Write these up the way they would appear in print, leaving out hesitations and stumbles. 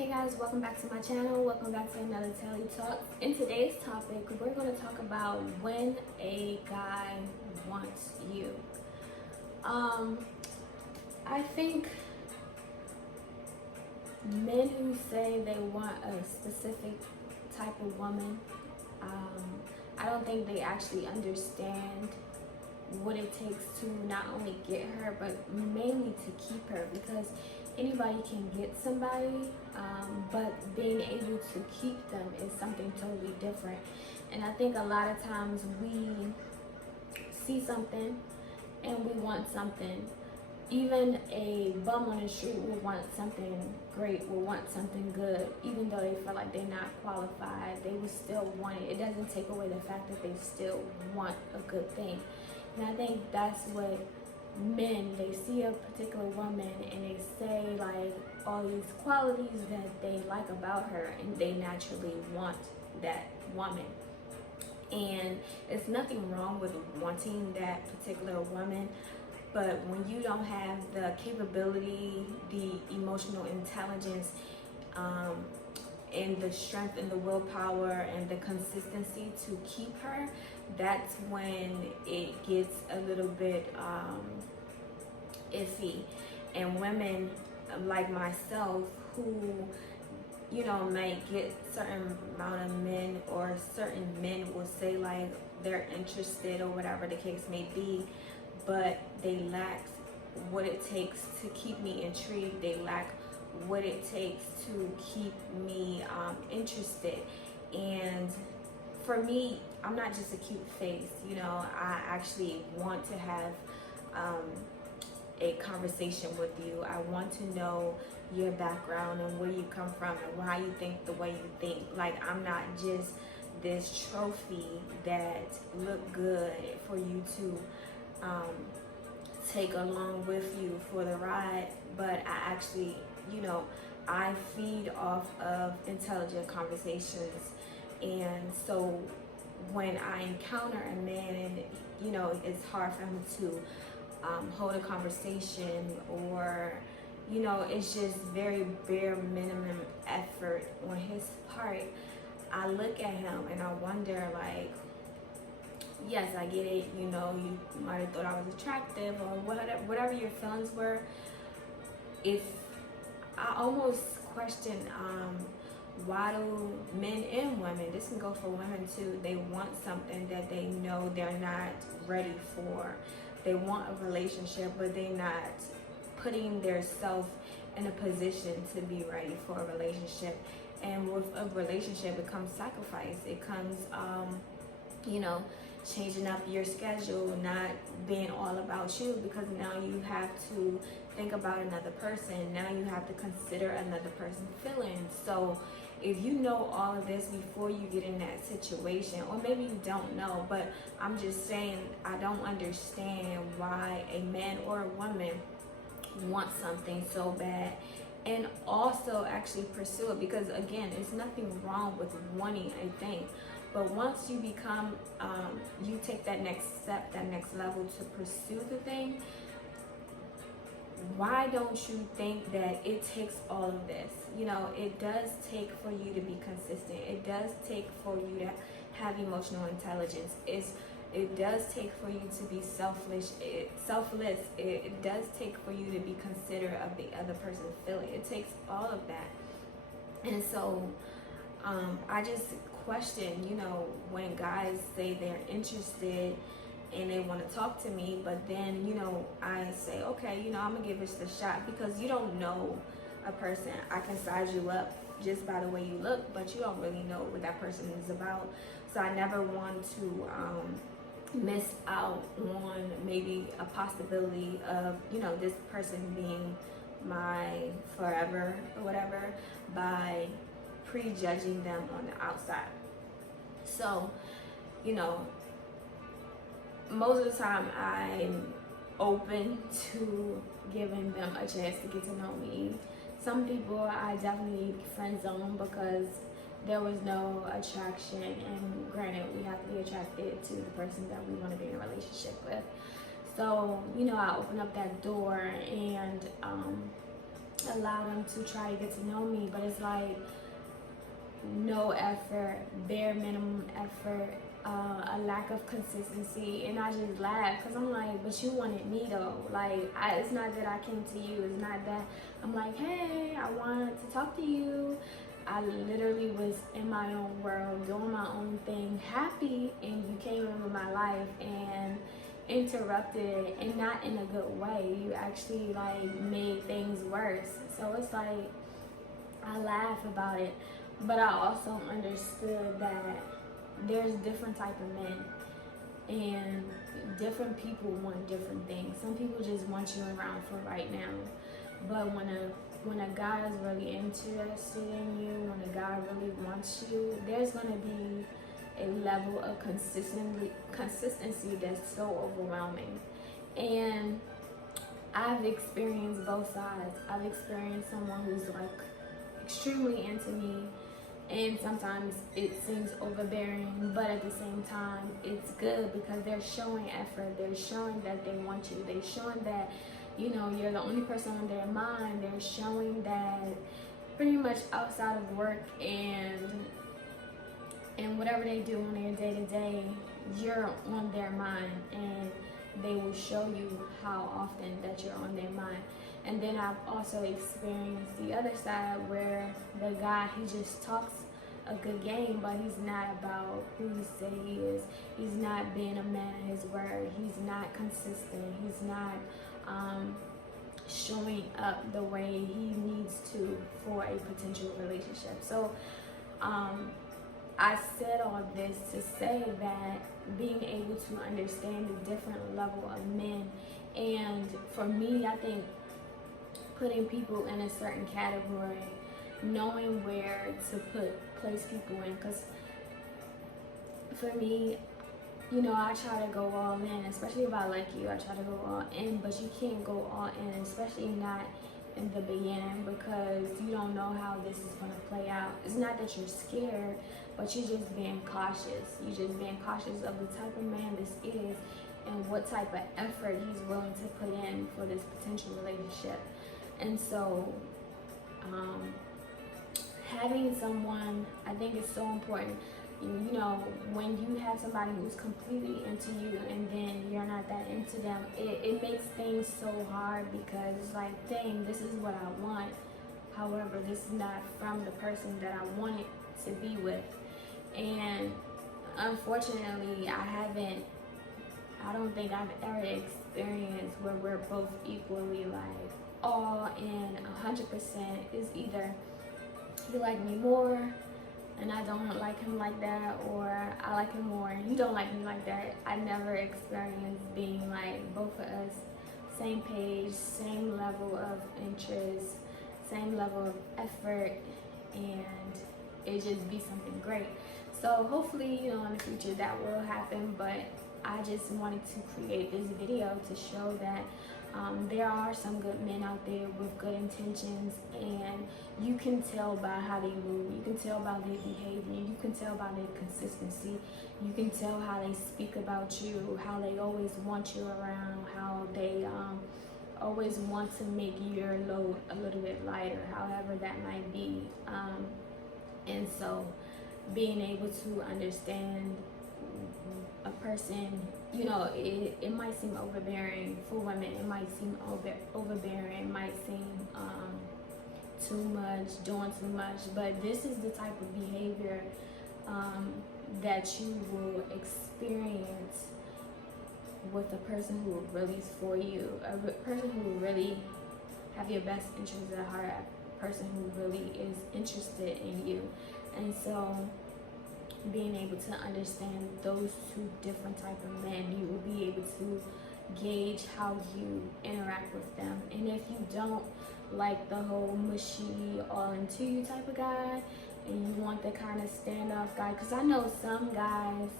Hey guys, welcome back to my channel. Welcome back to another Telly Talk. In today's topic, we're going to talk about when a guy wants you. I think men who say they want a specific type of woman, I don't think they actually understand what it takes to not only get her, but mainly to keep her, because anybody can get somebody, but being able to keep them is something totally different. And I think a lot of times we see something and we want something. Even a bum on the street will want something great, will want something good, even though they feel like they're not qualified, they will still want it. It doesn't take away the fact that they still want a good thing. And I think that's what men, they see a particular woman and they say like all these qualities that they like about her, and they naturally want that woman. And it's nothing wrong with wanting that particular woman, but when you don't have the capability, the emotional intelligence, and the strength and the willpower and the consistency to keep her, that's when it gets a little bit iffy. And women like myself who, you know, might get certain amount of men, or certain men will say like they're interested or whatever the case may be, but they lack what it takes to keep me intrigued. They lack what it takes to keep me interested. And for me, I'm not just a cute face, you know, I actually want to have a conversation with you. I want to know your background and where you come from and why you think the way you think. Like, I'm not just this trophy that look good for you to take along with you for the ride, but I actually, you know, I feed off of intelligent conversations. And so when I encounter a man and, you know, it's hard for him to hold a conversation, or, you know, it's just very bare minimum effort on his part, I look at him and I wonder, like, yes, I get it, you know, you might have thought I was attractive or whatever your feelings were. If I almost question why do men and women, this can go for women too, they want something that they know they're not ready for. They want a relationship, but they're not putting their self in a position to be ready for a relationship. And with a relationship, it comes sacrifice. It comes, you know, changing up your schedule, not being all about you, because now you have to think about another person. Now you have to consider another person's feelings. So if you know all of this before you get in that situation, or maybe you don't know, but I'm just saying, I don't understand why a man or a woman wants something so bad and also actually pursue it. Because again, it's nothing wrong with wanting a thing, but once you become, you take that next step, that next level to pursue the thing, why don't you think that it takes all of this? You know, it does take for you to be consistent. It does take for you to have emotional intelligence. It does take for you to be selfless. It does take for you to be considerate of the other person's feeling. It takes all of that. And so I just question, you know, when guys say they're interested and they want to talk to me, but then, you know, I say, okay, you know, I'm gonna give this a shot, because you don't know a person. I can size you up just by the way you look, but you don't really know what that person is about. So I never want to miss out on maybe a possibility of, you know, this person being my forever or whatever by prejudging them on the outside. So, you know, most of the time I'm open to giving them a chance to get to know me. Some people I definitely friend zone because there was no attraction, and granted, we have to be attracted to the person that we want to be in a relationship with. So, you know, I open up that door, and allow them to try to get to know me, but it's like no effort, bare minimum effort, a lack of consistency. And I just laugh because I'm like, but you wanted me though. Like, it's not that I came to you. It's not that I'm like, hey, I wanted to talk to you. I literally was in my own world, doing my own thing, happy, and you came into my life and interrupted it, and not in a good way. You actually like made things worse. So it's like I laugh about it, but I also understood that there's different type of men, and different people want different things. Some people just want you around for right now, but when a guy is really interested in you, when a guy really wants you, there's gonna be a level of consistency that's so overwhelming. And I've experienced both sides. I've experienced someone who's like extremely into me, and sometimes it seems overbearing, but at the same time it's good because they're showing effort, they're showing that they want you, they're showing that, you know, you're the only person on their mind, they're showing that pretty much outside of work and whatever they do on their day-to-day, you're on their mind, and they will show you how often that you're on their mind. And then I've also experienced the other side where the guy, he just talks a good game, but he's not about who he say he is. He's not being a man of his word. He's not consistent. He's not showing up the way he needs to for a potential relationship. So I said all this to say that being able to understand the different level of men, and for me, I think putting people in a certain category, knowing where to place people in, because for me, you know, I try to go all in, especially if I like you, I try to go all in, but you can't go all in, especially not in the beginning, because you don't know how this is going to play out. It's not that you're scared, but you're just being cautious. You're just being cautious of the type of man this is and what type of effort he's willing to put in for this potential relationship. And so having someone, I think, is so important. You know, when you have somebody who's completely into you and then you're not that into them, it makes things so hard, because it's like, dang, this is what I want. However, this is not from the person that I wanted to be with. And unfortunately, I don't think I've ever experienced where we're both equally like all in 100%. Is either you like me more and I don't like him like that, or I like him more and you don't like me like that. I never experienced being like both of us same page, same level of interest, same level of effort, and it just be something great. So hopefully, you know, in the future that will happen, but I just wanted to create this video to show that there are some good men out there with good intentions, and you can tell by how they move, you can tell by their behavior, you can tell by their consistency, you can tell how they speak about you, how they always want you around, how they always want to make your load a little bit lighter, however that might be. And so being able to understand a person, you know, it might seem overbearing for women, it might seem overbearing, it might seem too much, doing too much, but this is the type of behavior that you will experience with a person who really is for you, a person who will really have your best interests at heart, a person who really is interested in you. And so being able to understand those two different type of men, you will be able to gauge how you interact with them. And if you don't like the whole mushy, all into you type of guy, and you want the kind of standoff guy, because I know some guys,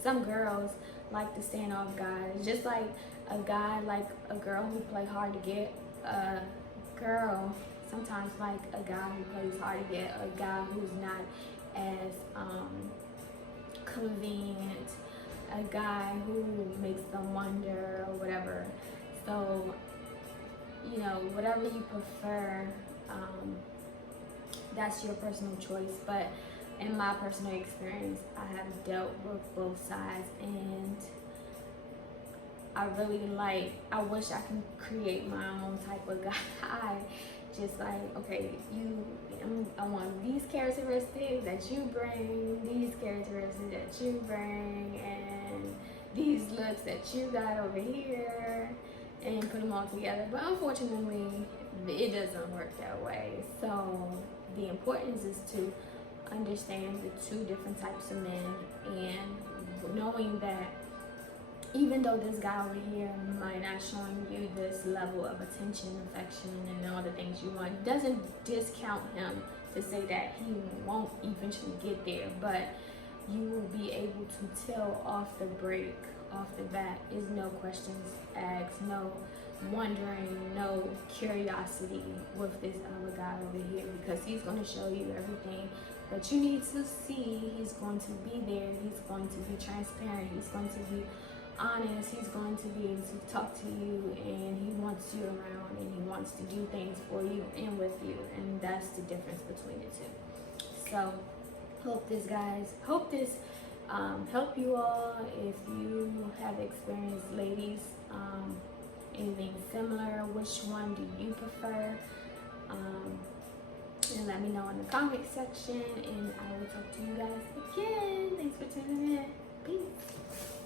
some girls like the standoff guys, just like a guy like a girl who play hard to get, a girl sometimes like a guy who plays hard to get, a guy who's not as convenient, a guy who makes them wonder or whatever. So you know, whatever you prefer, that's your personal choice. But in my personal experience, I have dealt with both sides, and I wish I can create my own type of guy. Just like, okay, I want these characteristics that you bring, these characteristics that you bring, and these looks that you got over here, and put them all together. But unfortunately, it doesn't work that way. So the importance is to understand the two different types of men, and knowing that even though this guy over here might not showing you this level of attention, affection, and all the things you want, doesn't discount him to say that he won't eventually get there. But you will be able to tell off the break, off the bat, is no questions asked, no wondering, no curiosity with this other guy over here, because he's going to show you everything that you need to see. He's going to be there. He's going to be transparent. He's going to be honest. He's going to be able to talk to you, and he wants you around, and he wants to do things for you and with you, and that's the difference between the two. So hope this help you all. If you have experienced, ladies, anything similar, which one do you prefer? And let me know in the comment section, and I will talk to you guys again. Thanks for tuning in. Peace.